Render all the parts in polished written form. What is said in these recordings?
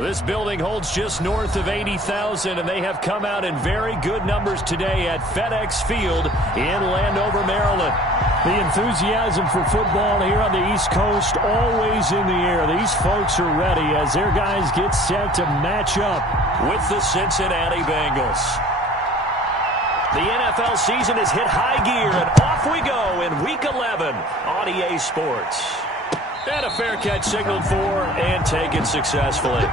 This building holds just north of 80,000, and they have come out in very good numbers today at FedEx Field in Landover, Maryland. The enthusiasm for football here on the East Coast always in the air. These folks are ready as their guys get set to match up with the Cincinnati Bengals. The NFL season has hit high gear, and off we go in Week 11 on EA Sports. And a fair catch signaled for and taken successfully.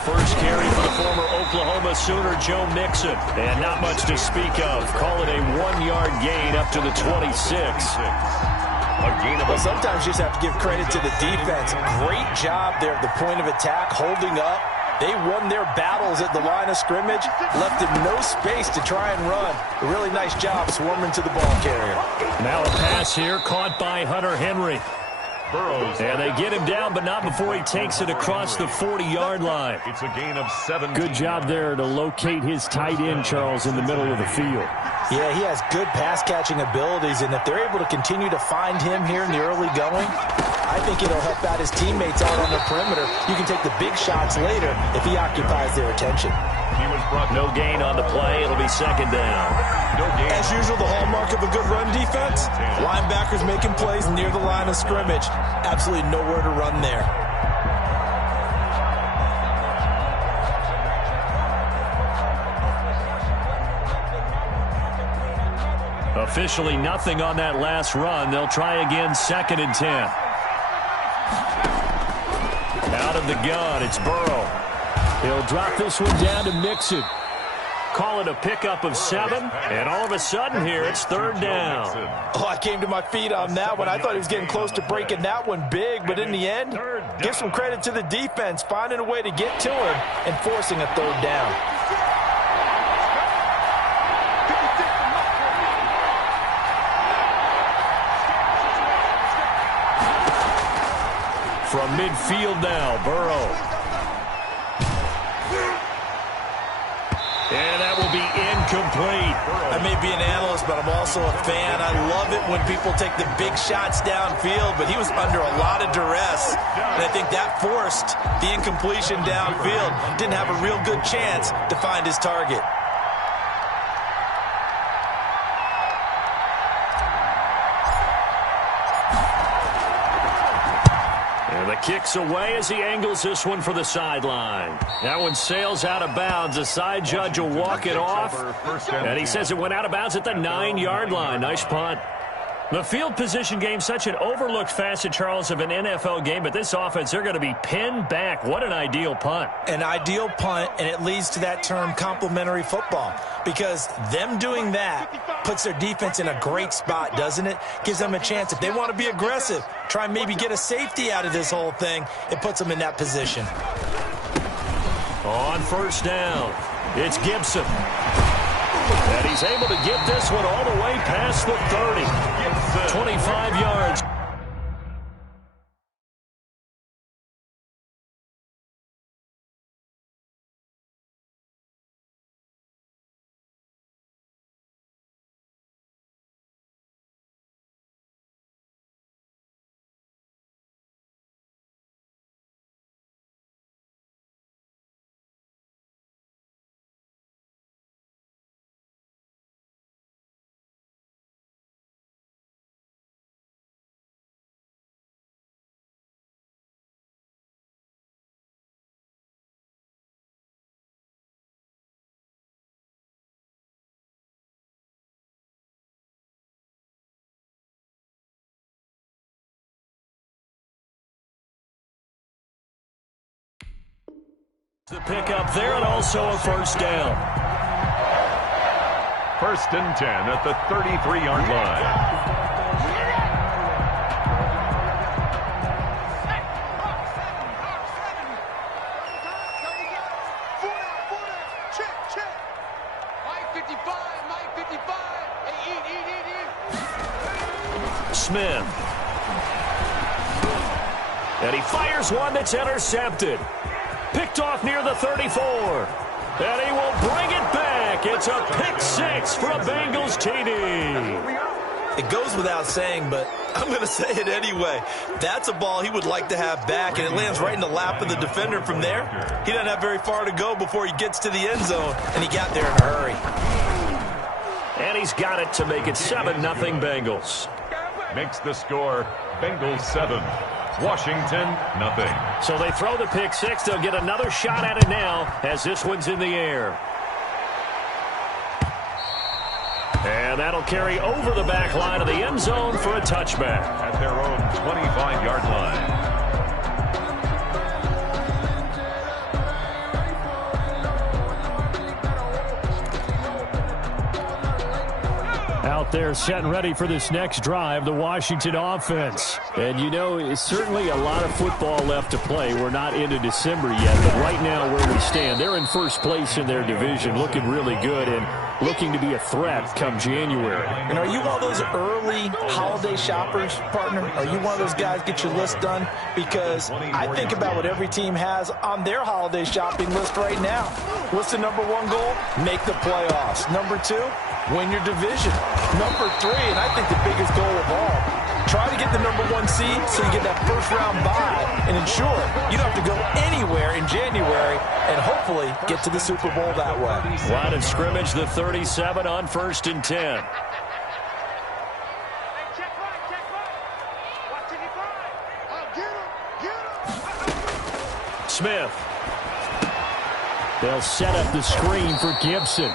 First carry for the former Oklahoma Sooner, Joe Mixon. And not much to speak of. Call it a 1-yard gain up to the 26. Well, sometimes you just have to give credit to the defense. Great job there at the point of attack, holding up. They won their battles at the line of scrimmage, left them no space to try and run. A really nice job swarming to the ball carrier. Now a pass here caught by Hunter Henry. And they get him down, but not before he takes it across the 40-yard line. It's a gain of 7. Good job there to locate his tight end, Charles, in the middle of the field. Yeah, he has good pass-catching abilities, and if they're able to continue to find him here in the early going, I think it'll help out his teammates out on the perimeter. You can take the big shots later if he occupies their attention. No gain on the play. It'll be second down. As usual, the hallmark of a good run defense, linebackers making plays near the line of scrimmage. Absolutely nowhere to run there. Officially nothing on that last run. They'll try again, 2nd and 10. Out of the gun, it's Burrow. He'll drop this one down to Mixon. Call it a pickup of 7, and all of a sudden here, it's 3rd down. Oh, I came to my feet on that one. I thought he was getting close to breaking that one big, but in the end, give some credit to the defense, finding a way to get to him and forcing a 3rd down. From midfield now, Burrow. And that will be incomplete. I may be an analyst, but I'm also a fan. I love it when people take the big shots downfield, but he was under a lot of duress. And I think that forced the incompletion downfield. Didn't have a real good chance to find his target. The kick's away as he angles this one for the sideline. That one sails out of bounds. The side judge will walk it off. And he says it went out of bounds at the 9-yard line. Nice punt. The field position game, such an overlooked facet, Charles, of an NFL game. But this offense, they're going to be pinned back. What an ideal punt. An ideal punt, and it leads to that term complementary football. Because them doing that puts their defense in a great spot, doesn't it? Gives them a chance. If they want to be aggressive, try and maybe get a safety out of this whole thing, it puts them in that position. On 1st down, it's Gibson. And he's able to get this one all the way past the 30. 25 yards. The pickup there, and also a 1st down. 1st and 10 at the 33-yard line. Mike 55, Mike 55. Hey, eat. Smith. And he fires one that's intercepted. Picked off near the 34. And he will bring it back. It's a pick six for a Bengals TD. It goes without saying, but I'm going to say it anyway. That's a ball he would like to have back, and it lands right in the lap of the defender from there. He doesn't have very far to go before he gets to the end zone, and he got there in a hurry. And he's got it to make it 7-0 Bengals. Makes the score Bengals 7, Washington nothing. So they throw the pick six. They'll get another shot at it now as this one's in the air. And that'll carry over the back line of the end zone for a touchback. At their own 25-yard line. Out there set and ready for this next drive, the Washington offense. And, you know, it's certainly a lot of football left to play. We're not into December yet, but right now where we stand, they're in first place in their division, looking really good and looking to be a threat come January. And are you one of those early holiday shoppers, partner? Are you one of those guys get your list done? Because I think about what every team has on their holiday shopping list right now. What's the number one goal? Make the playoffs. Number two, win your division. Number three, and I think the biggest goal of all, try to get the number one seed so you get that first round bye and ensure you don't have to go anywhere in January and hopefully get to the Super Bowl that way. Line of scrimmage, the 37 on 1st and 10. Smith. They'll set up the screen for Gibson.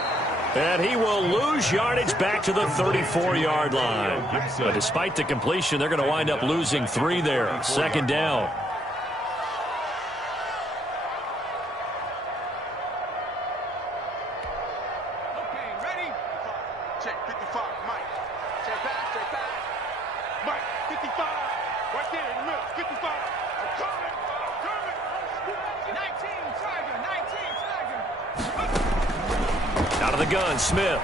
And he will lose yardage back to the 34-yard line. But despite the completion, they're going to wind up losing 3 there. 2nd down. Okay, ready? Check 55, Mike. Check back. Mike, 55. Right there in the middle, 55. I'm coming. 19, Tiger. Out of the gun, Smith.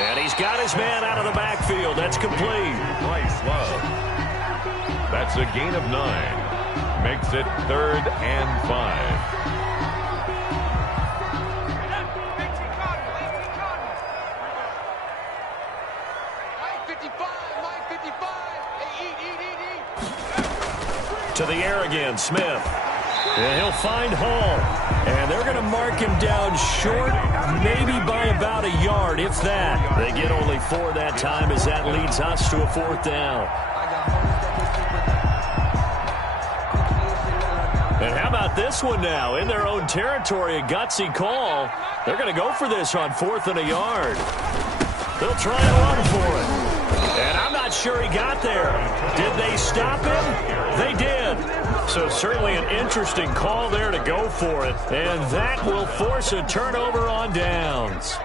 And he's got his man out of the backfield. That's complete. Nice love. That's a gain of 9. Makes it 3rd and 5. To the air again, Smith. And he'll find Hall. And they're going to mark him down short, maybe by about a yard, if that. They get only 4 that time as that leads us to a 4th down. And how about this one now? In their own territory, a gutsy call. They're going to go for this on 4th and a yard. They'll try and run for it. And I'm not sure he got there. Did they stop him? They did. So certainly an interesting call there to go for it. And that will force a turnover on downs.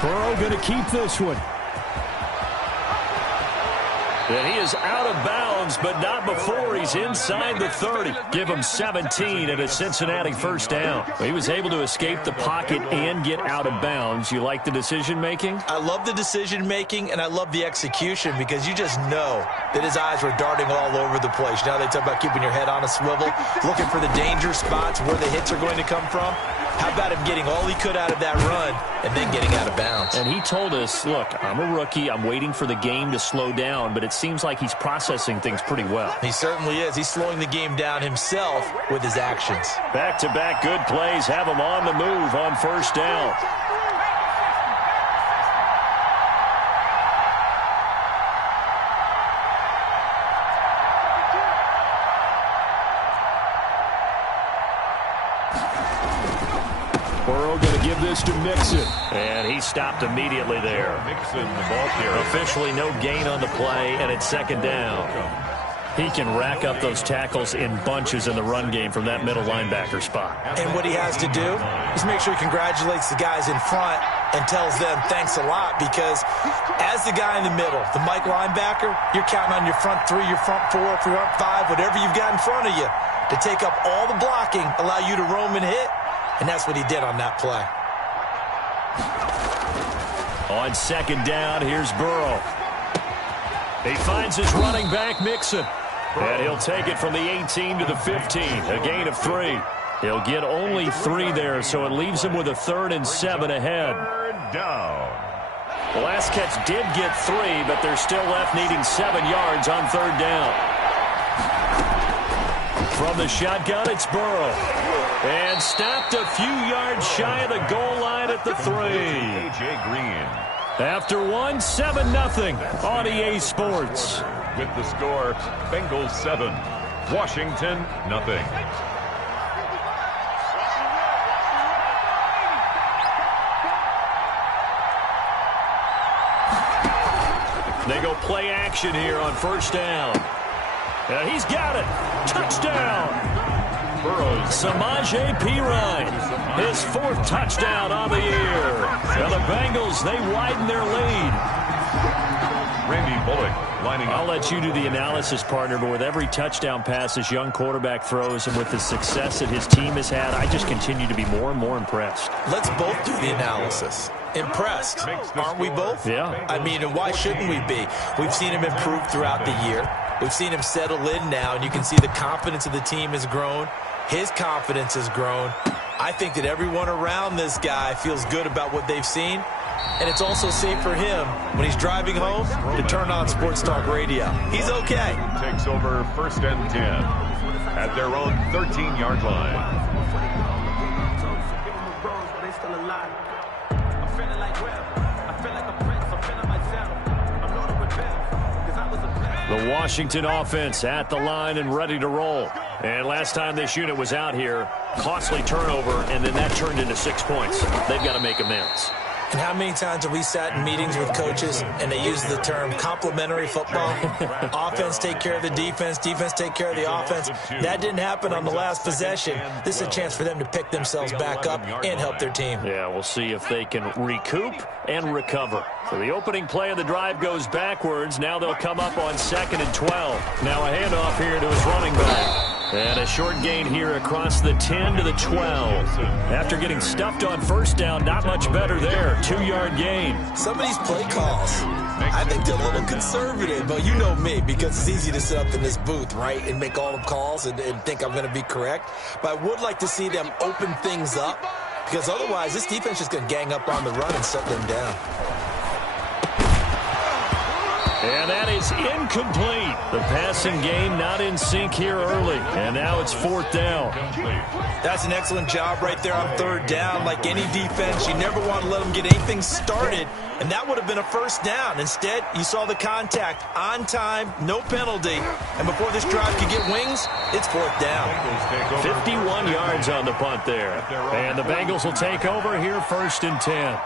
Burrow going to keep this one. And he is out of bounds, but not before he's inside the 30. Give him 17 and a Cincinnati 1st down. He was able to escape the pocket and get out of bounds. You like the decision-making? I love the decision-making, and I love the execution because you just know that his eyes were darting all over the place. Now they talk about keeping your head on a swivel, looking for the danger spots where the hits are going to come from. How about him getting all he could out of that run and then getting out of bounds? And he told us, look, I'm a rookie. I'm waiting for the game to slow down, but it seems like he's processing things pretty well. He certainly is. He's slowing the game down himself with his actions. Back-to-back good plays have him on the move on 1st down. Burrow going to give this to Mixon. And he stopped immediately there. Mixon, the ball carrier. Officially no gain on the play, and it's 2nd down. He can rack up those tackles in bunches in the run game from that middle linebacker spot. And what he has to do is make sure he congratulates the guys in front and tells them thanks a lot, because as the guy in the middle, the Mike linebacker, you're counting on your front 3, your front 4, front 5, whatever you've got in front of you to take up all the blocking, allow you to roam and hit. and that's what he did on that play. On second down, here's Burrow. He finds his running back, Mixon. And he'll take it from the 18 to the 15, a gain of 3. He'll get only 3 there, so it leaves him with a 3rd and 7 ahead. Third down. The last catch did get 3, but they're still left needing 7 yards on 3rd down. From the shotgun, it's Burrow. And stopped a few yards shy of the goal line at the 3. A.J. Green. After 1, 7-0 on EA Sports. With the score, Bengals 7, Washington nothing. They go play action here on 1st down. And he's got it. Touchdown. Burrows. Samaje Perine, his 4th touchdown on the year. Now the Bengals, they widen their lead. Randy Bullock lining up. I'll let you do the analysis, partner, but with every touchdown pass this young quarterback throws and with the success that his team has had, I just continue to be more and more impressed. Let's both do the analysis. Impressed, aren't we both? Yeah. I mean, and why shouldn't we be? We've seen him improve throughout the year. We've seen him settle in now, and you can see the confidence of the team has grown. His confidence has grown. I think that everyone around this guy feels good about what they've seen. And it's also safe for him when he's driving home to turn on Sports Talk Radio. He's okay. Takes over 1st and 10 at their own 13-yard line. The Washington offense at the line and ready to roll. And last time this unit was out here, costly turnover, and then that turned into 6 points. They've got to make amends. And how many times have we sat in meetings with coaches and they use the term complementary football? Offense take care of the defense, defense take care of the offense. That didn't happen on the last possession. This is a chance for them to pick themselves back up and help their team. Yeah, we'll see if they can recoup and recover. So the opening play of the drive goes backwards. Now they'll come up on 2nd and 12. Now a handoff here to his running back. And a short gain here across the 10 to the 12. After getting stuffed on 1st down, not much better there. 2-yard gain. Some of these play calls, I think they're a little conservative, but you know me, because it's easy to sit up in this booth, right, and make all the calls and think I'm going to be correct. But I would like to see them open things up, because otherwise this defense is going to gang up on the run and shut them down. And that is incomplete. The passing game not in sync here early. And now it's 4th down. That's an excellent job right there on 3rd down. Like any defense, you never want to let them get anything started. And that would have been a 1st down. Instead, you saw the contact on time, no penalty. And before this drive could get wings, it's 4th down. 51 yards on the punt there. And the Bengals will take over here 1st and 10.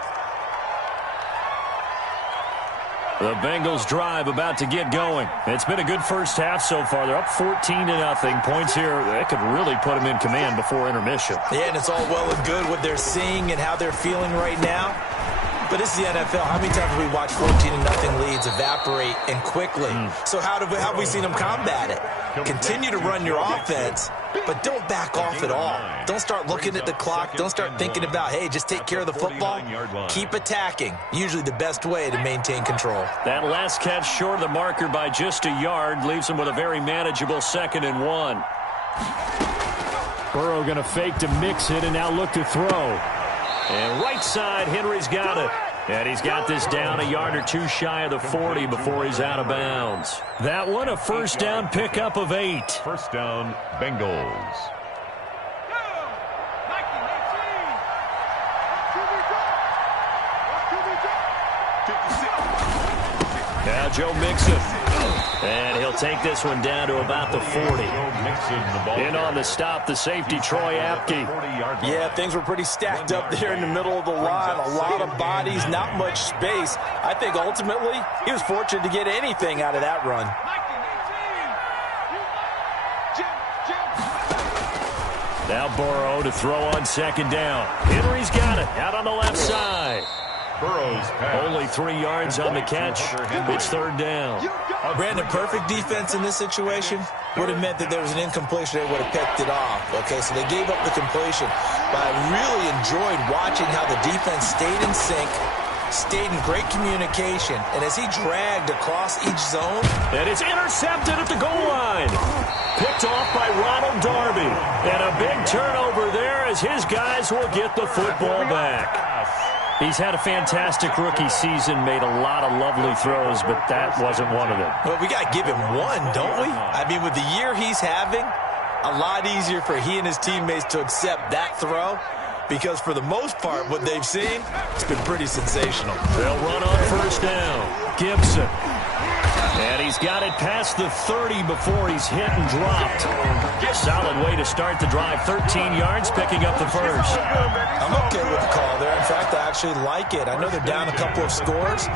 The Bengals drive about to get going. It's been a good first half so far. They're up 14-0. Points here, that could really put them in command before intermission. Yeah, and it's all well and good what they're seeing and how they're feeling right now. But this is the NFL. How many times have we watched 14-0 leads evaporate and quickly? So how have we seen them combat it? Continue to run your offense, but don't back off at all. Don't start looking at the clock. Don't start thinking about, hey, just take care of the football. Keep attacking. Usually the best way to maintain control. That last catch short of the marker by just a yard leaves him with a very manageable 2nd and 1. Burrow going to fake to mix it and now look to throw. And right side, Henry's got it. And he's got this down a yard or 2 shy of the 40 before he's out of bounds. That one, a 1st down pickup of 8. 1st down, Bengals. Now Joe Mixon. And he'll take this one down to about the 40. In on the stop, the safety, Troy Apke. Yeah, things were pretty stacked up there in the middle of the line. A lot of bodies, not much space. I think ultimately he was fortunate to get anything out of that run. Now Burrow to throw on 2nd down. Henry's got it out on the left side. Burrow's pass. Only 3 yards on the catch. It's 3rd down. Brandon, perfect defense in this situation would have meant that there was an incompletion. They would have picked it off. Okay, so they gave up the completion. but I really enjoyed watching how the defense stayed in sync, stayed in great communication, and as he dragged across each zone. And it's intercepted at the goal line. Picked off by Ronald Darby. And a big turnover there as his guys will get the football back. He's had a fantastic rookie season, made a lot of lovely throws, but that wasn't one of them. Well, we got to give him one, don't we? I mean, with the year he's having, a lot easier for he and his teammates to accept that throw, because for the most part, what they've seen, it's been pretty sensational. They'll run on first down. Gibson. And he's got it past the 30 before he's hit and dropped. Solid way to start the drive. 13 yards, picking up the first. I'm okay with the call there. In fact, I actually like it. I know they're down a couple of scores,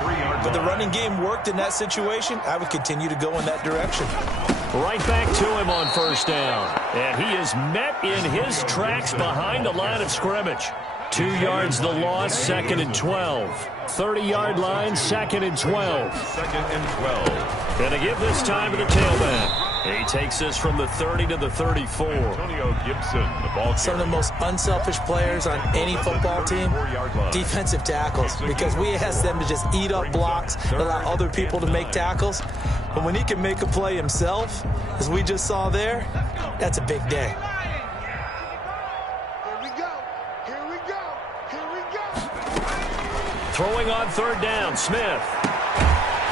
but the running game worked in that situation. I would continue to go in that direction. Right back to him on first down. And he is met in his tracks behind the line of scrimmage. 2 yards the loss, 2nd and 12. 30-yard line, 2nd and 12. 2nd and 12. And to give this time to the tailback. He takes this from the 30 to the 34. Antonio Gibson, the ball. Some of the most unselfish players on any football team, defensive tackles, because we ask them to just eat up blocks and allow other people to make tackles. But when he can make a play himself, as we just saw there, that's a big day. Throwing on third down, Smith.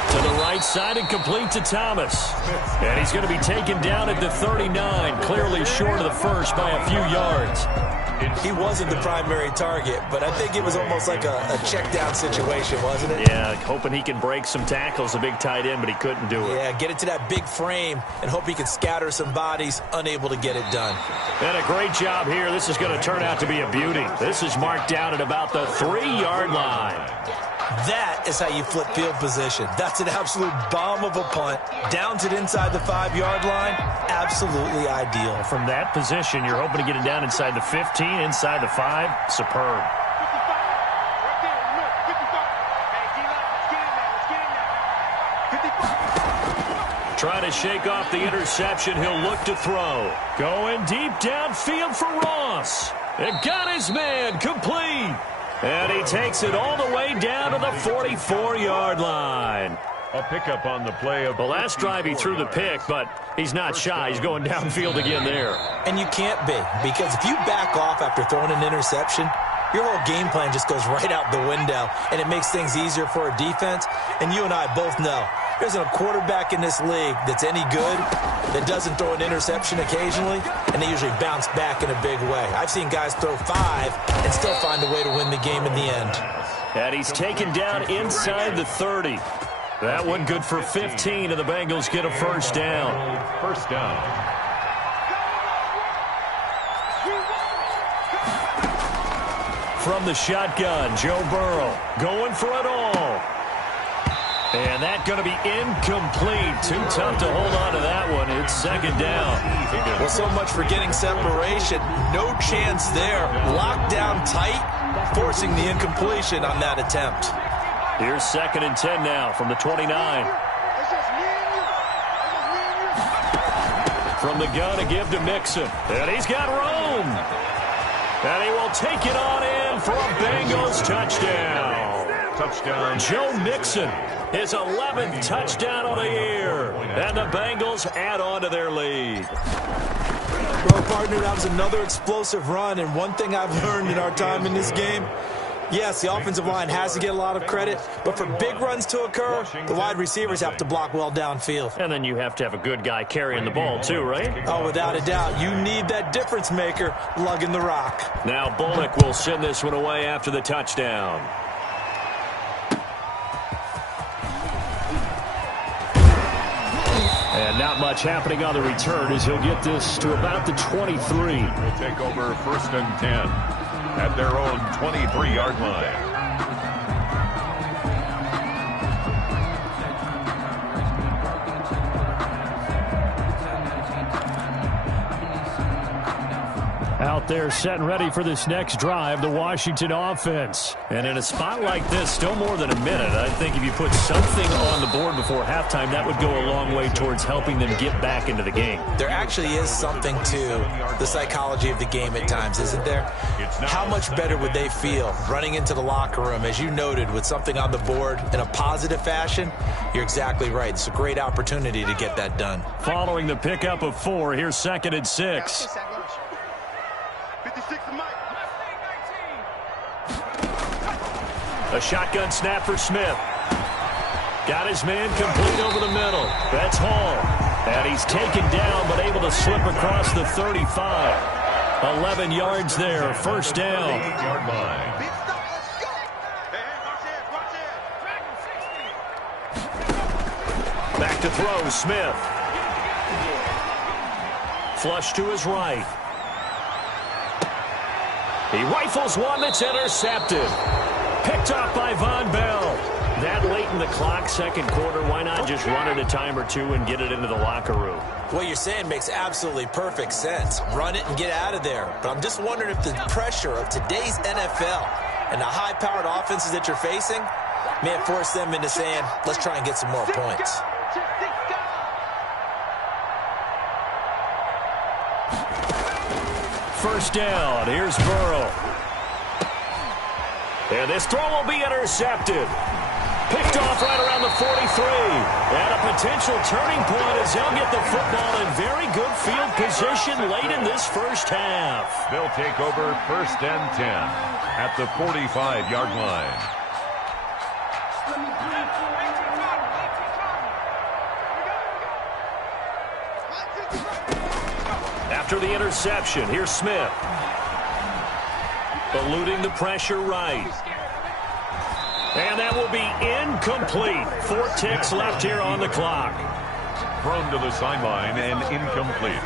To the right side and complete to Thomas. And he's going to be taken down at the 39, clearly short of the first by a few yards. He wasn't the primary target, but I think it was almost like a check-down situation, wasn't it? Yeah, hoping he can break some tackles, a big tight end, but he couldn't do it. Yeah, get it to that big frame and hope he can scatter some bodies, unable to get it done. And a great job here. This is going to turn out to be a beauty. This is marked down at about the 3-yard line. That is how you flip field position. That's an absolute bomb of a punt. Downs it inside the 5-yard line. Absolutely ideal. From that position, you're hoping to get it down inside the 15, inside the 5. Superb. Trying to shake off the interception. He'll look to throw. Going deep downfield for Ross. It got his man complete. And he takes it all the way down to the 44-yard line. A pickup on the play of the last drive he threw the pick, but he's not shy. He's going downfield again there. And you can't be, because if you back off after throwing an interception, your whole game plan just goes right out the window, and it makes things easier for a defense. And you and I both know there isn't a quarterback in this league that's any good that doesn't throw an interception occasionally, and they usually bounce back in a big way. I've seen guys throw 5 and still find a way to win the game in the end. And he's taken down inside the 30. That one good for 15, and the Bengals get a first down. First down. From the shotgun, Joe Burrow going for it all. And that's going to be incomplete. Too tough to hold on to that one. It's second down. Well, so much for getting separation. No chance there. Locked down tight, forcing the incompletion on that attempt. Here's 2nd and 10 now from the 29. From the gun, a give to Mixon. And he's got Rome. And he will take it on in for a Bengals touchdown. Touchdown. Joe Mixon, his 11th touchdown of the year. And the Bengals add on to their lead. Well, partner, that was another explosive run. And one thing I've learned in our time in this game, yes, the offensive line has to get a lot of credit, but for big runs to occur, the wide receivers have to block well downfield. And then you have to have a good guy carrying the ball too, right? Oh, without a doubt. You need that difference maker lugging the rock. Now Bullock will send this one away after the touchdown. And not much happening on the return as he'll get this to about the 23. We'll take over 1st and 10 at their own 23-yard line. Out there set and ready for this next drive, the Washington offense. And in a spot like this, still more than a minute, I think if you put something on the board before halftime, that would go a long way towards helping them get back into the game. There actually is something to the psychology of the game at times, isn't there? How much better would they feel running into the locker room, as you noted, with something on the board in a positive fashion? You're exactly right. It's a great opportunity to get that done. Following the pickup of 4, here's 2nd and 6. 56 to Mike. A shotgun snap for Smith. Got his man complete over the middle. That's Hall. And he's taken down, but able to slip across the 35. 11 yards there, first down. 8-yard line. Back to throw, Smith. Flush to his right. He rifles one that's intercepted. Picked off by Von Bell. That late in the clock, second quarter, why not just run it a time or two and get it into the locker room? What you're saying makes absolutely perfect sense. Run it and get out of there. But I'm just wondering if the pressure of today's NFL and the high-powered offenses that you're facing may have forced them into saying, let's try and get some more points. First down, here's Burrow. And this throw will be intercepted. Picked off right around the 43. And a potential turning point as they'll get the football in very good field position late in this first half. They'll take over 1st and 10 at the 45-yard line. After the interception, here's Smith. Eluding the pressure right. And that will be incomplete. 4 ticks left here on the clock. Thrown to the sideline and incomplete.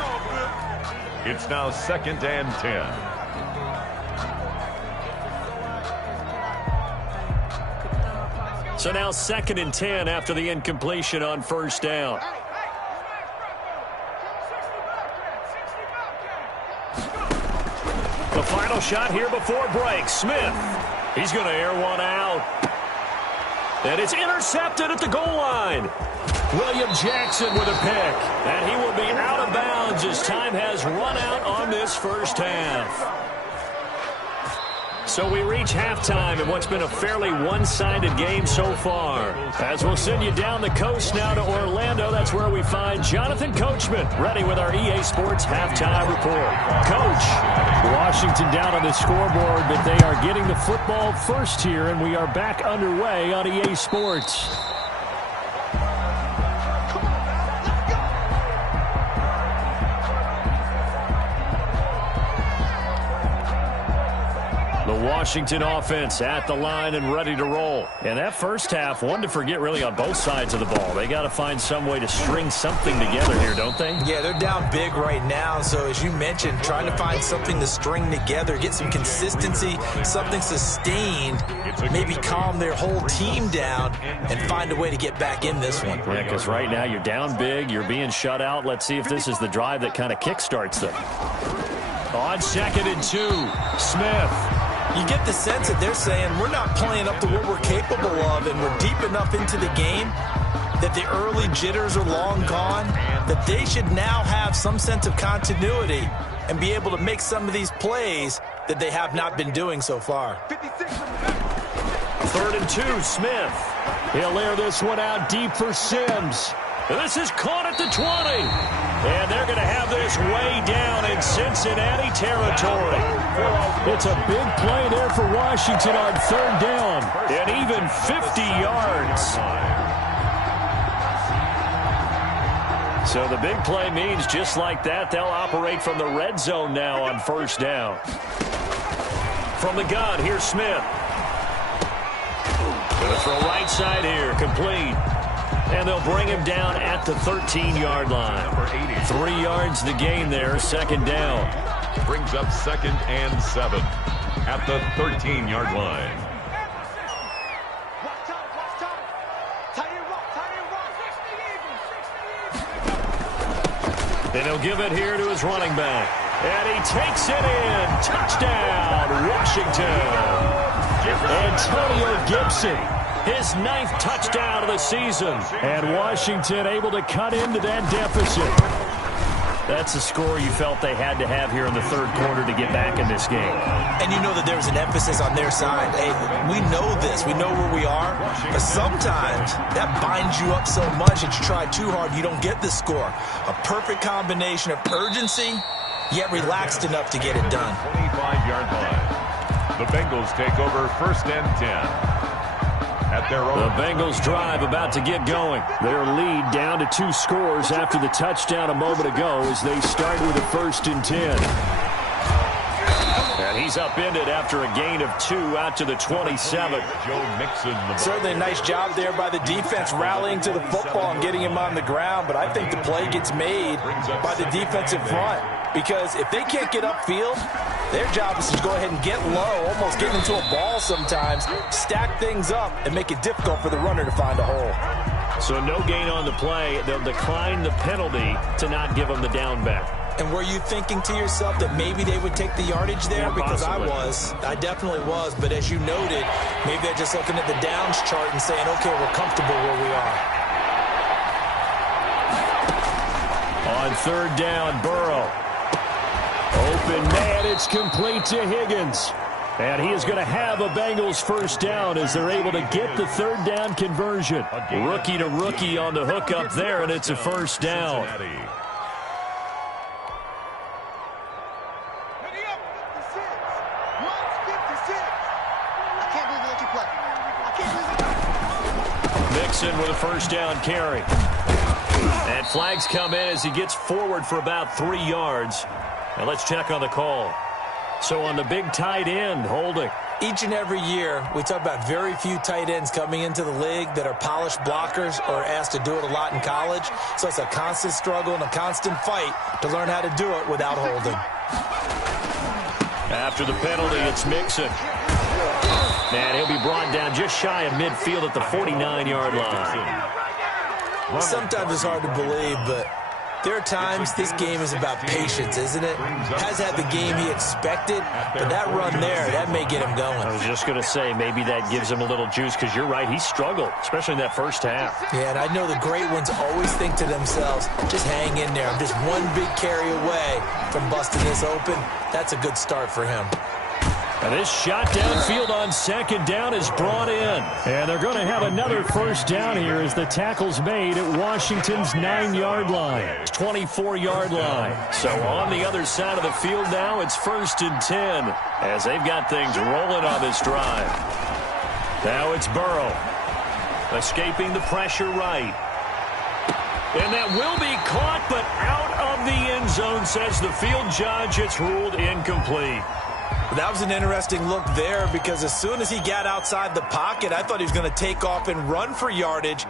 It's now 2nd and 10. So now 2nd and 10 after the incompletion on first down. The final shot here before break. Smith. He's going to air one out. And it's intercepted at the goal line. William Jackson with a pick. And he will be out of bounds as time has run out on this first half. So we reach halftime in what's been a fairly one-sided game so far. As we'll send you down the coast now to Orlando, that's where we find Jonathan Coachman, ready with our EA Sports halftime report. Coach, Washington down on the scoreboard, but they are getting the football first here, and we are back underway on EA Sports. The Washington offense at the line and ready to roll. And that first half, one to forget really on both sides of the ball. They got to find some way to string something together here, don't they? Yeah, they're down big right now. So as you mentioned, trying to find something to string together, get some consistency, something sustained, maybe calm their whole team down and find a way to get back in this one. Yeah, because right now you're down big, you're being shut out. Let's see if this is the drive that kind of kickstarts them. On 2nd and 2, Smith. You get the sense that they're saying we're not playing up to what we're capable of, and we're deep enough into the game that the early jitters are long gone, that they should now have some sense of continuity and be able to make some of these plays that they have not been doing so far. 3rd and 2, Smith. He'll air this one out deep for Sims. This is caught at the 20. And they're going to have this way down in Cincinnati territory. It's a big play there for Washington on 3rd down. And even 50 yards. So the big play means just like that, they'll operate from the red zone now on 1st down. From the gun, here's Smith. Going to throw right side here, complete. And they'll bring him down at the 13-yard line. 3 yards the gain there, 2nd down. Brings up 2nd and 7 at the 13-yard line. And he'll give it here to his running back. And he takes it in. Touchdown, Washington. Antonio Gibson, his 9th touchdown of the season. And Washington able to cut into that deficit. That's a score you felt they had to have here in the third quarter to get back in this game. And you know that there was an emphasis on their side. Hey, we know this. We know where we are. But sometimes that binds you up so much that you try too hard, you don't get the score. A perfect combination of urgency, yet relaxed enough to get it done. 25-yard line. The Bengals take over 1st and 10. At their own. The Bengals drive about to get going. Their lead down to 2 scores after the touchdown a moment ago as they start with a 1st and 10. And he's upended after a gain of 2 out to the 27. Joe Mixon. Certainly a nice job there by the defense rallying to the football and getting him on the ground. But I think the play gets made by the defensive front. Because if they can't get upfield, their job is to go ahead and get low, almost get into a ball sometimes, stack things up, and make it difficult for the runner to find a hole. So no gain on the play. They'll decline the penalty to not give them the down back. And were you thinking to yourself that maybe they would take the yardage there? Yeah, because possibly. I definitely was. But as you noted, maybe they're just looking at the downs chart and saying, okay, we're comfortable where we are. On 3rd down, Burrow. Open man, it's complete to Higgins. And he is going to have a Bengals 1st down as they're able to get the 3rd down conversion. Rookie to rookie on the hook up there, and it's a 1st down. Mixon with a 1st down carry. And flags come in as he gets forward for about 3 yards. Now let's check on the call. So on the big tight end, holding. Each and every year, we talk about very few tight ends coming into the league that are polished blockers or asked to do it a lot in college. So it's a constant struggle and a constant fight to learn how to do it without holding. After the penalty, it's Mixon. And he'll be brought down just shy of midfield at the 49-yard line. Sometimes it's hard to believe, but there are times this game is about patience, isn't it? Has had the game he expected, but that run there, that may get him going. I was just going to say, maybe that gives him a little juice, because you're right, he struggled, especially in that first half. Yeah, and I know the great ones always think to themselves, just hang in there. I'm just one big carry away from busting this open. That's a good start for him. And this shot downfield on 2nd down is brought in. And they're going to have another 1st down here as the tackle's made at Washington's 9-yard line. 24-yard line. So on the other side of the field now, it's 1st and 10 as they've got things rolling on this drive. Now it's Burrow escaping the pressure right. And that will be caught, but out of the end zone, says the field judge. It's ruled incomplete. That was an interesting look there because as soon as he got outside the pocket, I thought he was going to take off and run for yardage.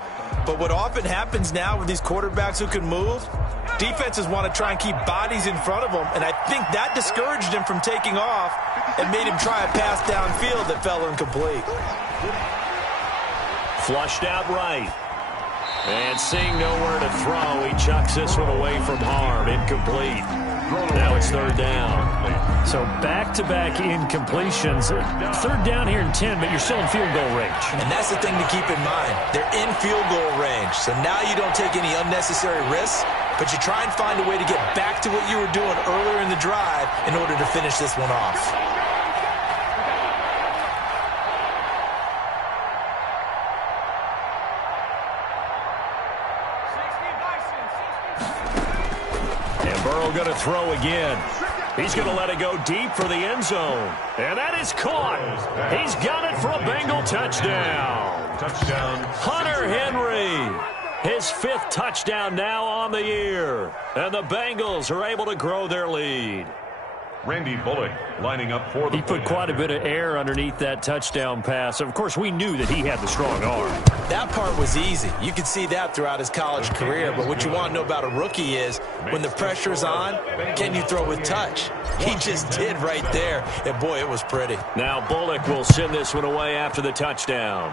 But what often happens now with these quarterbacks who can move, defenses want to try and keep bodies in front of them, and I think that discouraged him from taking off and made him try a pass downfield that fell incomplete. Flushed out right. And seeing nowhere to throw, he chucks this one away from harm. Incomplete. Now it's 3rd down. So back-to-back incompletions. 3rd down here in 10, but you're still in field goal range. And that's the thing to keep in mind. They're in field goal range. So now you don't take any unnecessary risks, but you try and find a way to get back to what you were doing earlier in the drive in order to finish this one off. Going to throw again. He's going to let it go deep for the end zone. And that is caught. He's got it for a Bengal touchdown. Touchdown. Hunter Henry. His 5th touchdown now on the year. And the Bengals are able to grow their lead. Randy Bullock lining up for the He put quite a bit of air underneath that touchdown pass. Of course, we knew that he had the strong arm. That part was easy. You could see that throughout his college career. But what you want to know about a rookie is when the pressure's on, can you throw with touch? He just did right there. And, boy, it was pretty. Now Bullock will send this one away after the touchdown.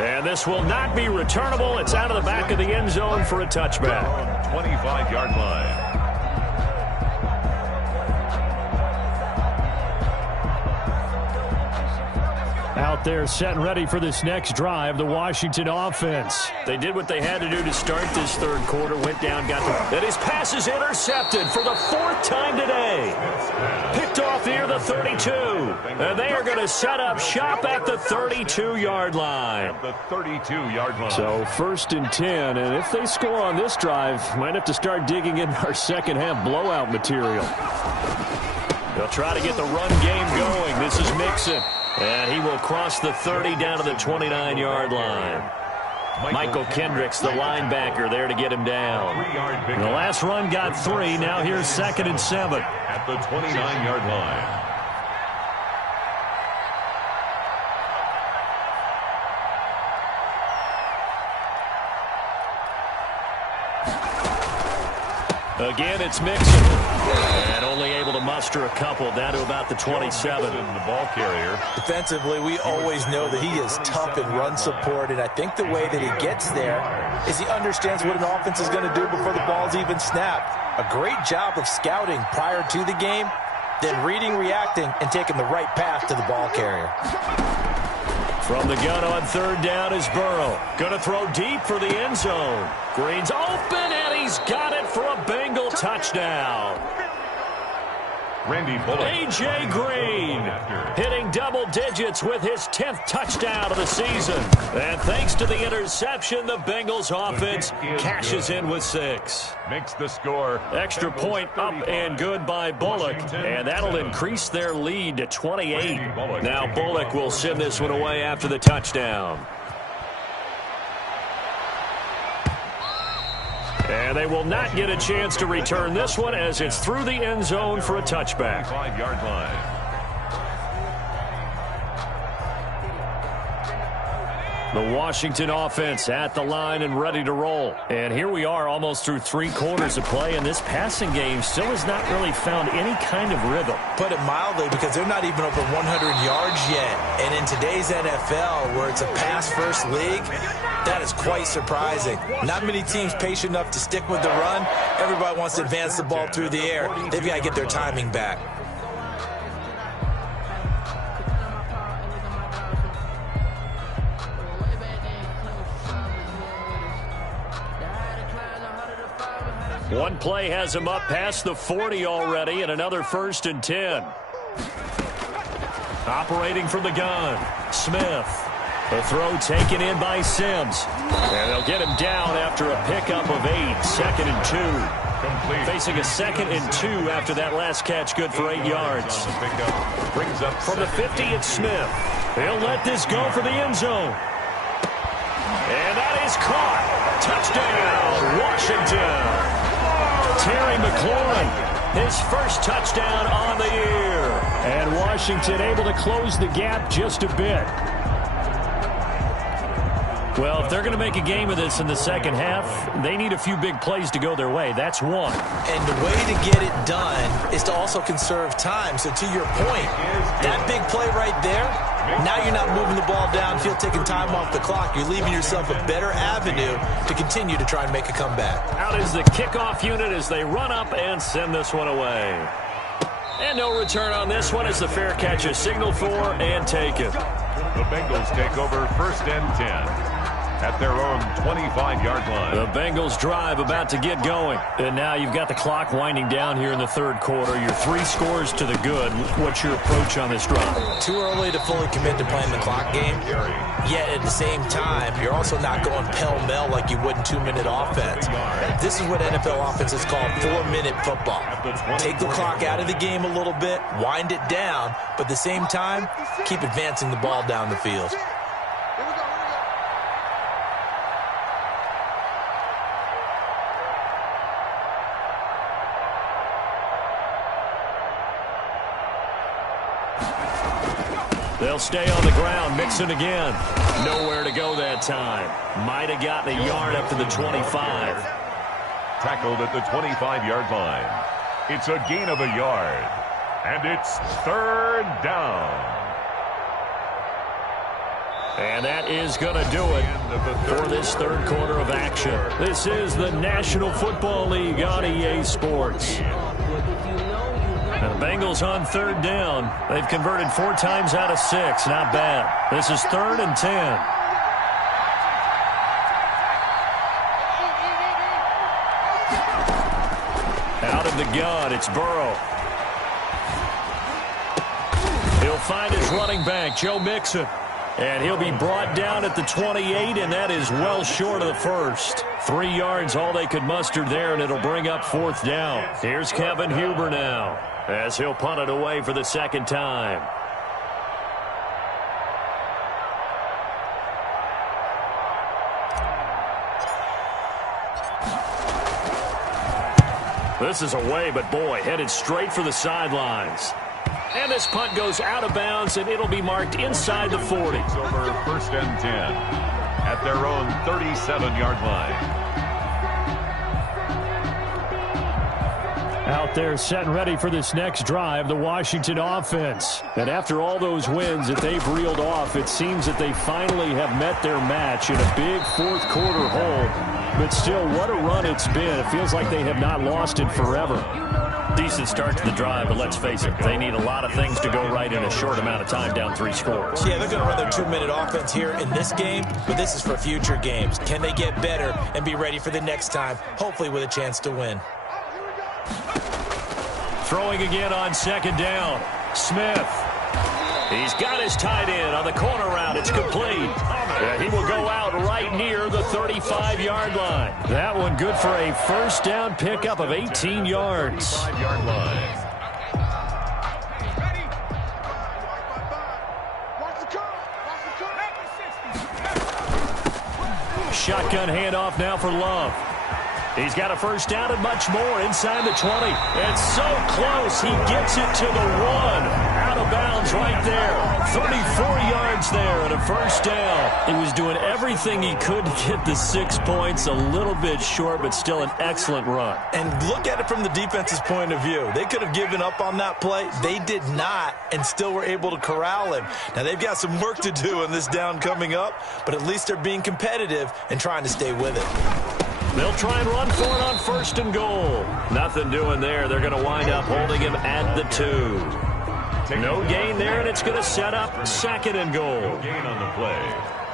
And this will not be returnable. It's out of the back of the end zone for a touchback. 25-yard line. Out there set and ready for this next drive, the Washington offense. They did what they had to do to start this third quarter, went down, got the... And his pass is intercepted for the fourth time today. Picked off near the 32. And they are going to set up shop at the 32-yard line. The 32-yard line. So 1st and 10, and if they score on this drive, might have to start digging in our second half blowout material. They'll try to get the run game going. This is Mixon. And he will cross the 30 down to the 29-yard line. Michael Kendricks, the linebacker, there to get him down. The last run got 3. Now here's 2nd and 7. At the 29-yard line. Again, it's Mixon. And only able to muster a couple down to about the 27. The ball carrier. Defensively, we always know that he is tough in run support, and I think the way that he gets there is he understands what an offense is going to do before the ball's even snapped. A great job of scouting prior to the game, then reading, reacting, and taking the right path to the ball carrier. From the gun on 3rd down is Burrow. Going to throw deep for the end zone. Green's open, and he's got it for a Bengal touchdown. Randy Bullock. A.J. Green hitting double digits with his 10th touchdown of the season. And thanks to the interception, the Bengals offense cashes in with 6. Makes the score. Extra point up and good by Bullock. And that'll increase their lead to 28. Now Bullock will send this one away after the touchdown. And they will not get a chance to return this one as it's through the end zone for a touchback. 5-yard line. The Washington offense at the line and ready to roll. And here we are almost through 3 quarters of play, and this passing game still has not really found any kind of rhythm. Put it mildly, because they're not even over 100 yards yet. And in today's NFL, where it's a pass-first league, that is quite surprising. Not many teams patient enough to stick with the run. Everybody wants to advance the ball through the air. They've got to get their timing back. One play has him up past the 40 already, and another 1st and 10. Operating from the gun, Smith. The throw taken in by Sims. And they'll get him down after a pickup of 8. 2nd and 2. Complete. Facing a 2nd and 2 after that last catch, good for 8 yards. Brings up from the 50, it's Smith. He'll let this go for the end zone. And that is caught. Touchdown, Washington. Terry McLaurin, his first touchdown on the year. And Washington able to close the gap just a bit. Well, if they're going to make a game of this in the second half, they need a few big plays to go their way. That's one. And the way to get it done is to also conserve time. So to your point, that big play right there, now you're not moving the ball downfield, taking time off the clock. You're leaving yourself a better avenue to continue to try and make a comeback. Out is the kickoff unit as they run up and send this one away. And no return on this one as the fair catch is signaled for and taken. The Bengals take over 1st and 10. At their own 25-yard line. The Bengals drive about to get going. And now you've got the clock winding down here in the 3rd quarter. Your 3 scores to the good. What's your approach on this drive? Too early to fully commit to playing the clock game. Yet at the same time, you're also not going pell-mell like you would in 2-minute offense. This is what NFL offenses call 4-minute football. Take the clock out of the game a little bit, wind it down, but at the same time, keep advancing the ball down the field. They'll stay on the ground. Mixon again. Nowhere to go that time. Might have gotten a yard up to the 25. Tackled at the 25-yard line. It's a gain of a yard. And it's 3rd down. And that is going to do it for this third quarter of action. This is the National Football League on EA Sports. And the Bengals on third down. They've converted 4 times out of 6. Not bad. This is 3rd and 10. Out of the gun, it's Burrow. He'll find his running back, Joe Mixon. And he'll be brought down at the 28, and that is well short of the first. 3 yards, all they could muster there, and it'll bring up 4th down. Here's Kevin Huber now, as he'll punt it away for the second time. This is away, but boy, headed straight for the sidelines. And this punt goes out of bounds, and it'll be marked inside the 40. It's over 1st and 10 at their own 37-yard line. Out there set and ready for this next drive, the Washington offense. And after all those wins that they've reeled off, it seems that they finally have met their match in a big fourth quarter hole. But still, what a run it's been. It feels like they have not lost it forever. Decent start to the drive, but let's face it, they need a lot of things to go right in a short amount of time, down 3 scores. Yeah, they're going to run their 2-minute offense here in this game, but this is for future games. Can they get better and be ready for the next time, hopefully with a chance to win? Throwing again on 2nd down. Smith. He's got his tight end on the corner route. It's complete. He will go out right near the 35-yard line. That one good for a first down pickup of 18 yards. 5-yard line. Shotgun handoff now for Love. He's got a first down and much more inside the 20. It's so close. He gets it to the 1. Out of bounds right there. 34 yards there and a first down. He was doing everything he could to get the 6 points. A little bit short, but still an excellent run. And look at it from the defense's point of view. They could have given up on that play. They did not and still were able to corral him. Now, they've got some work to do in this down coming up, but at least they're being competitive and trying to stay with it. They'll try and run for it on 1st and goal. Nothing doing there. They're going to wind up holding him at the 2. No gain there, and it's going to set up 2nd and goal. No gain on the play.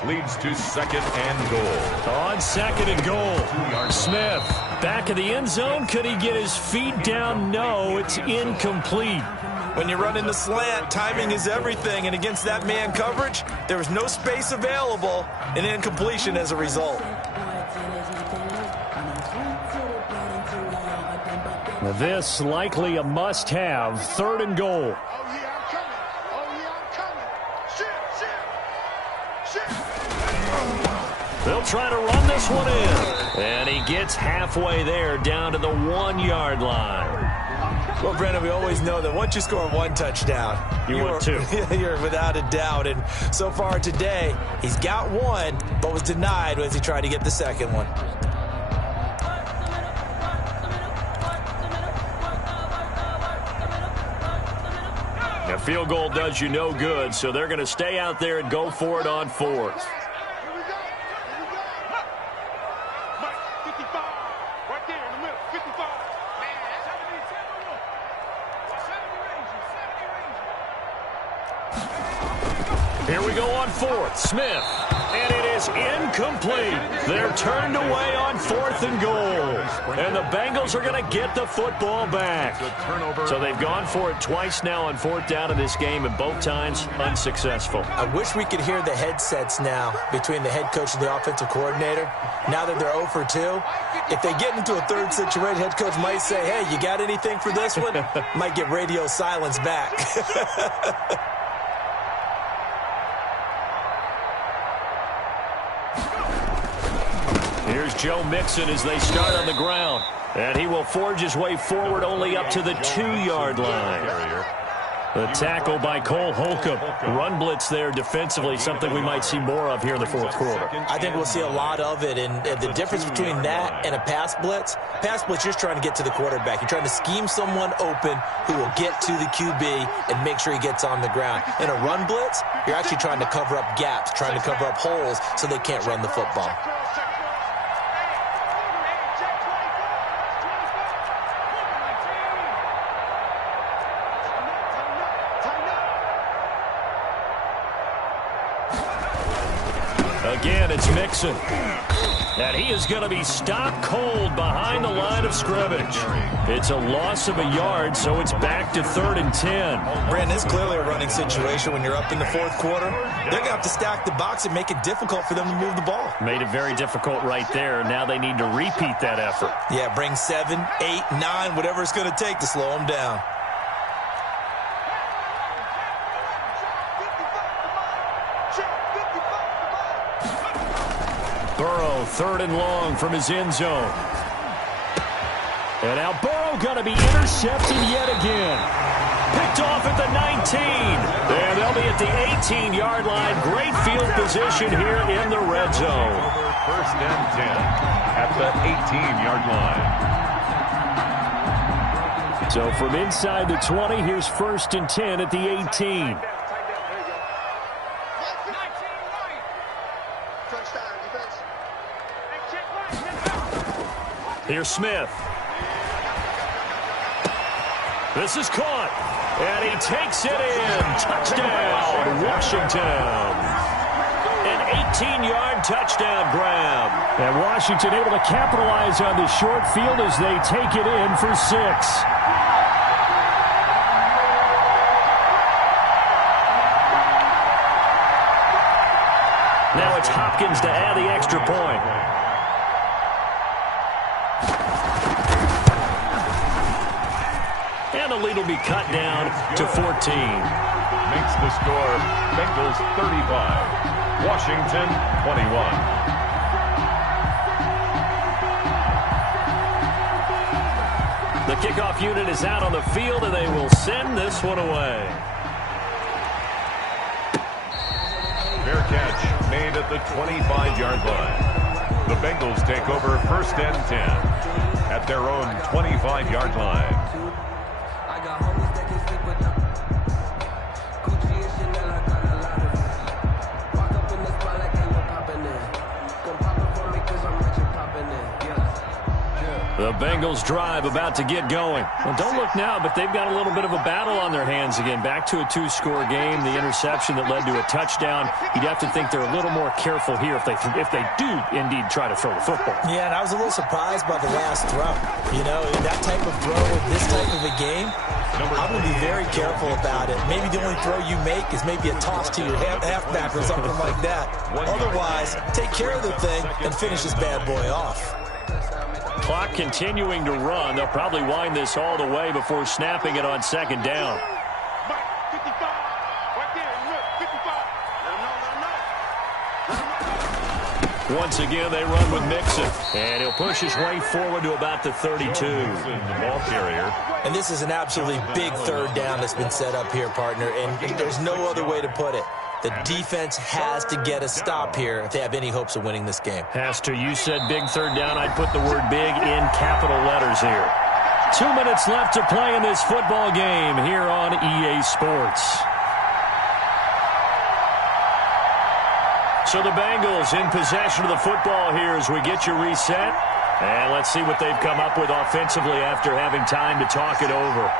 Leads to 2nd and goal. On 2nd and goal, Smith back of the end zone. Could he get his feet down? No, it's incomplete. When you run in the slant, timing is everything, and against that man coverage, there was no space available, and incompletion as a result. This likely a must-have. 3rd and goal. Oh, yeah, I'm coming. Oh, yeah, I'm coming. Shit. They'll try to run this one in. And he gets halfway there, down to the 1-yard line. Well, Brennan, we always know that once you score 1 touchdown, you're 2. You're without a doubt. And so far today, he's got 1, but was denied as he tried to get the 2nd one. A field goal does you no good, so they're going to stay out there and go for it on 4th. Mike, 55. Right there in the middle, 55. Here we go on 4th. Smith. And it is incomplete. They're turned away on 4th and goal. And the Bengals are going to get the football back. So they've gone for it twice now on 4th down in this game, and both times unsuccessful. I wish we could hear the headsets now between the head coach and the offensive coordinator. Now that they're 0 for 2, if they get into a 3rd situation, head coach might say, hey, you got anything for this one? Might get radio silence back. Here's Joe Mixon as they start on the ground. And he will forge his way forward only up to the 2-yard line. The tackle by Cole Holcomb. Run blitz there defensively, something we might see more of here in the fourth quarter. I think we'll see a lot of it, and the difference between that and a pass blitz, you're just trying to get to the quarterback. You're trying to scheme someone open who will get to the QB and make sure he gets on the ground. In a run blitz, you're actually trying to cover up gaps, trying to cover up holes so they can't run the football. Again, it's Mixon. And he is going to be stopped cold behind the line of scrimmage. It's a loss of a yard, so it's back to 3rd and 10. Brandon, it's clearly a running situation when you're up in the fourth quarter. They're going to have to stack the box and make it difficult for them to move the ball. Made it very difficult right there. Now they need to repeat that effort. Yeah, bring 7, 8, 9, whatever it's going to take to slow them down. Burrow, 3rd and long from his end zone. And now Burrow going to be intercepted yet again. Picked off at the 19. And they'll be at the 18-yard line. Great field position here in the red zone. 1st and 10 at the 18-yard line. So from inside the 20, here's 1st and 10 at the 18. Here's Smith. This is caught. And he takes it in. Touchdown, Washington. An 18-yard touchdown grab. And Washington able to capitalize on the short field as they take it in for 6. Now it's Hopkins to add the extra point. And the lead will be cut down to 14. Makes the score Bengals 35, Washington 21. The kickoff unit is out on the field, and they will send this one away. Fair catch made at the 25-yard line. The Bengals take over 1st and 10 at their own 25-yard line. The Bengals drive about to get going. Well, don't look now, but they've got a little bit of a battle on their hands again. Back to a 2-score game. The interception that led to a touchdown. You'd have to think they're a little more careful here if they do indeed try to throw the football. Yeah, and I was a little surprised by the last throw. You know, that type of throw with this type of a game, I'm going to be very careful about it. Maybe the only throw you make is maybe a toss to your halfback or something like that. Otherwise, take care of the thing and finish this bad boy off. Clock continuing to run. They'll probably wind this all the way before snapping it on 2nd down. Once again, they run with Mixon. And he'll push his way forward to about the 32. The ball carrier. And this is an absolutely big 3rd down that's been set up here, partner. And there's no other way to put it. The defense has to get a stop here if they have any hopes of winning this game. Has to. You said big 3rd down. I'd put the word big in capital letters here. 2 minutes left to play in this football game here on EA Sports. So the Bengals in possession of the football here as we get you reset. And let's see what they've come up with offensively after having time to talk it over.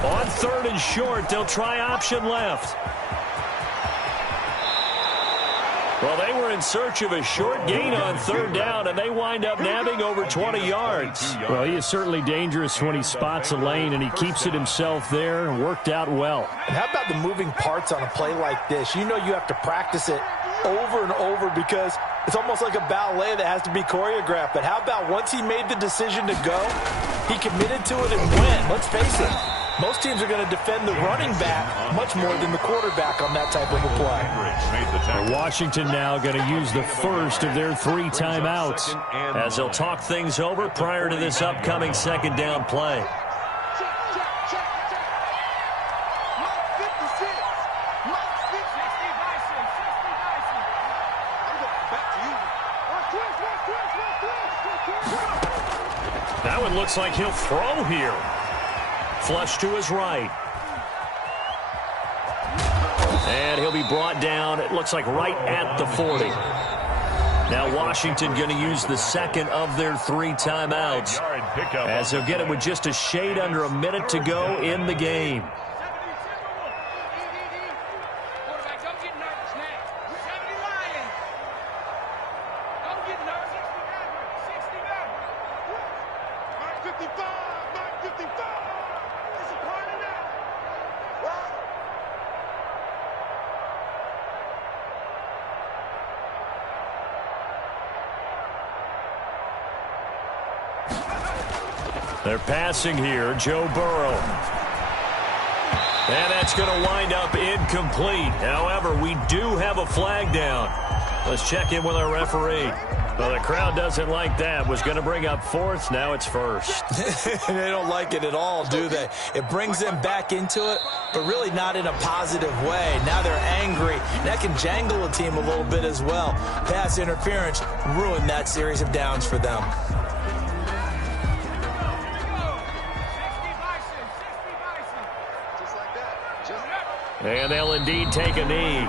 On 3rd and short, they'll try option left. Well, they were in search of a short gain on 3rd down, and they wind up nabbing over 20 yards. Well, he is certainly dangerous when he spots a lane, and he keeps it himself there and worked out well. And how about the moving parts on a play like this? You know you have to practice it over and over because it's almost like a ballet that has to be choreographed. But how about once he made the decision to go, he committed to it and went. Let's face it, Most teams are going to defend the running back much more than the quarterback on that type of a play. Washington now going to use the first of their 3 timeouts as they'll talk things over prior to this upcoming second down play. That one looks like he'll throw here. Flush to his right. And he'll be brought down, it looks like right at the 40. Now Washington going to use the second of their 3 timeouts as they'll get it with just a shade under a minute to go in the game. They're passing here, Joe Burrow. And that's going to wind up incomplete. However, we do have a flag down. Let's check in with our referee. Well, the crowd doesn't like that. Was going to bring up 4th, now it's 1st. They don't like it at all, do they? It brings them back into it, but really not in a positive way. Now they're angry. That can jangle a team a little bit as well. Pass interference ruined that series of downs for them. And they'll indeed take a knee.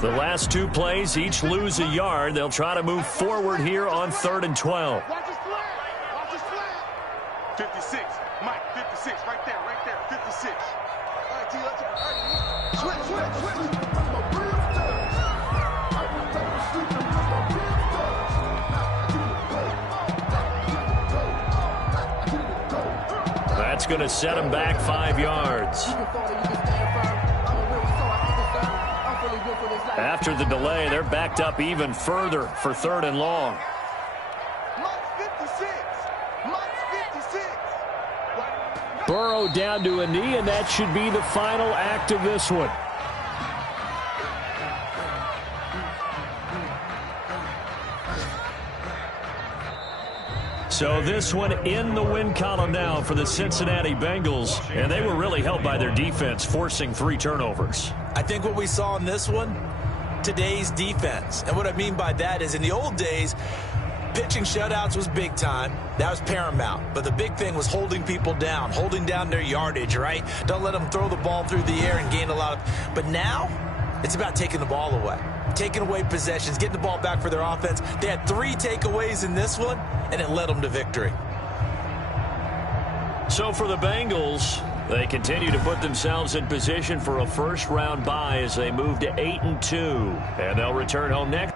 The last 2 plays, each lose a yard. They'll try to move forward here on 3rd and 12. Watch his flag. Watch his flag. 56. Mike, 56. Right there, 56. All right, T, let's go. Switch. That's going to set him back 5 yards. After the delay, they're backed up even further for 3rd and long. Burrow down to a knee, and that should be the final act of this one. So this one in the win column now for the Cincinnati Bengals, and they were really helped by their defense, forcing 3 turnovers. I think what we saw in this one, today's defense. And what I mean by that is in the old days, pitching shutouts was big time. That was paramount. But the big thing was holding people down, holding down their yardage, right? Don't let them throw the ball through the air and gain a lot of... But now, it's about taking the ball away. Taking away possessions, getting the ball back for their offense. They had 3 takeaways in this one, and it led them to victory. So for the Bengals, they continue to put themselves in position for a first-round bye as they move to 8-2. And they'll return home next.